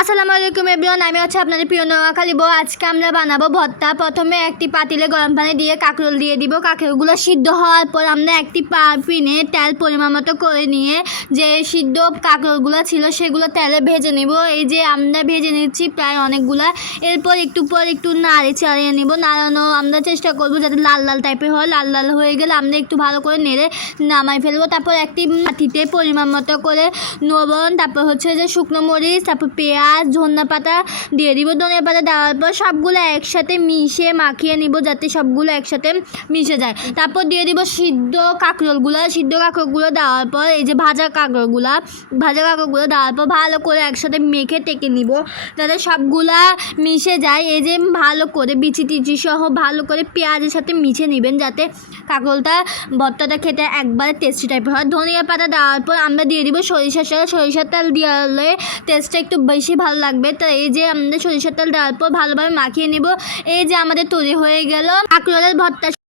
আসসালামু আলাইকুম এভরিওয়ান, আমি হচ্ছে আপনাদের প্রিয় নোয়াখালী বউ। আজকে আমরা বানাবো ভর্তা। প্রথমে একটি পাতিলে গরম পানি দিয়ে কাঁকরোল দিয়ে দিব। কাঁকরোলগুলো সিদ্ধ হওয়ার পর আমরা একটি প্যানে তেল পরিমাণ মতো করে নিয়ে যে সিদ্ধ কাঁকরোলগুলো ছিল সেগুলো তেলে ভেজে নিব। এই যে আমরা ভেজে নিচ্ছি প্রায় অনেকগুলা। এরপর একটু নাড়ে চাড়িয়ে নিব। নাড়ানো আমরা চেষ্টা করবো যাতে লাল লাল টাইপের হয়। লাল লাল হয়ে গেলে আমরা একটু ভালো করে নেড়ে নামাই ফেলবো। তারপর একটি মাটিতে পরিমাণ মতো করে লবণ, তারপর হচ্ছে যে শুকনো মরিচ, তারপর পেঁয়াজ, ধনিয়া পাতা দিয়ে দিব। ধনিয়া পাতা দেওয়ার পর সবগুলো একসাথে মাখিয়ে নিব যাতে সবগুলো একসাথে মিশে যায়। তারপর দিয়ে দিব সিদ্ধ কাঁকরোলগুলো দেওয়ার পর এই যে ভাজা কাঁকরোলগুলো দেওয়ার পর ভালো করে একসাথে মেখে টেকে নিব যাতে সবগুলা মিশে যায়। এই যে ভালো করে বিচি টিচি সহ ভালো করে পেঁয়াজের সাথে মিশে নেবেন যাতে কাঁকরোলটা ভর্তাটা খেতে একবারে টেস্টি টাইপের হয়। ধনিয়া পাতা দেওয়ার পর আমরা দিয়ে দিব সরিষার তেল দিলে টেস্টটা একটু বেশি ভালো লাগবে। তো এই যে আমরা সরিষার তেল দেওয়ার পর ভালোভাবে মাখিয়ে নেব। এই যে আমাদের তৈরি হয়ে গেল কাঁকরোলের ভর্তা।